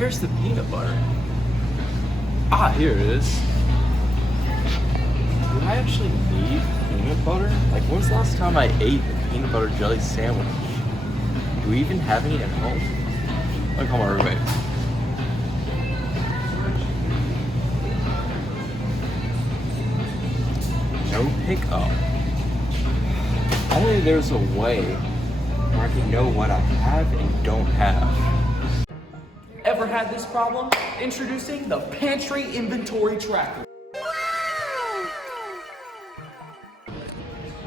Where's the peanut butter? Ah, here it is. Do I actually need peanut butter? Like, when's the last time I ate a peanut butter jelly sandwich? Do we even have any at home? I'll call my roommate. No pickup. Only there's a way where I can know what I have and don't have. Ever had this problem? Introducing the Pantry Inventory Tracker.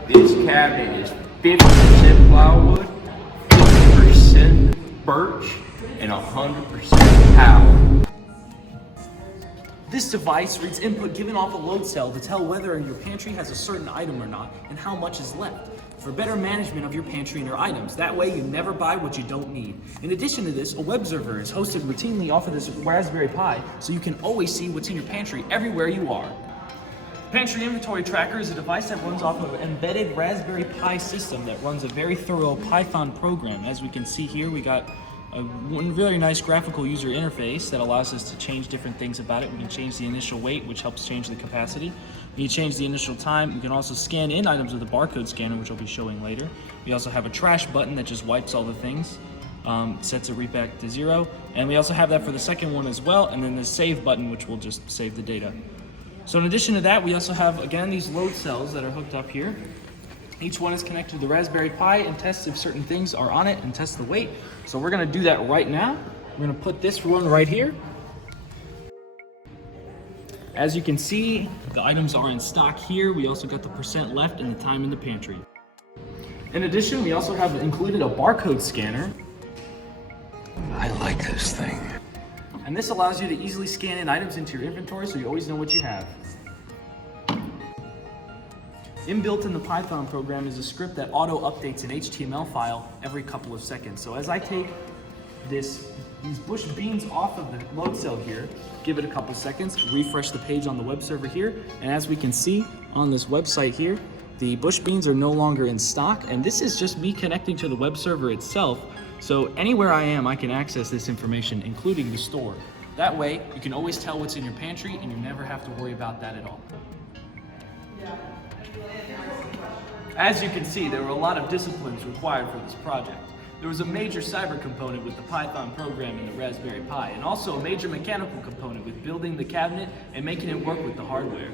This cabinet is 50% plywood, 50% birch, and 100% power. This device reads input given off a load cell to tell whether your pantry has a certain item or not and how much is left, for better management of your pantry and your items. That way you never buy what you don't need. In addition to this, a web server is hosted routinely off of this Raspberry Pi, so you can always see what's in your pantry everywhere you are. Pantry Inventory Tracker is a device that runs off of an embedded Raspberry Pi system that runs a very thorough Python program. As we can see here, we got one very nice graphical user interface that allows us to change different things about it. We can change the initial weight, which helps change the capacity. We can change the initial time. We can also scan in items with a barcode scanner, which I'll be showing later. We also have a trash button that just wipes all the things, sets it right back to 0. And we also have that for the second one as well, and then the save button, which will just save the data. So in addition to that, we also have, again, these load cells that are hooked up here. Each one is connected to the Raspberry Pi and tests if certain things are on it and tests the weight. So we're gonna do that right now. We're gonna put this one right here. As you can see, the items are in stock here. We also got the percent left and the time in the pantry. In addition, we also have included a barcode scanner. I like this thing. And this allows you to easily scan in items into your inventory so you always know what you have. Inbuilt in the Python program is a script that auto-updates an HTML file every couple of seconds. So as I take these bush beans off of the load cell here, give it a couple seconds, refresh the page on the web server here, and as we can see on this website here, the bush beans are no longer in stock, and this is just me connecting to the web server itself. So anywhere I am, I can access this information, including the store. That way, you can always tell what's in your pantry, and you never have to worry about that at all. As you can see, there were a lot of disciplines required for this project. There was a major cyber component with the Python program in the Raspberry Pi, and also a major mechanical component with building the cabinet and making it work with the hardware.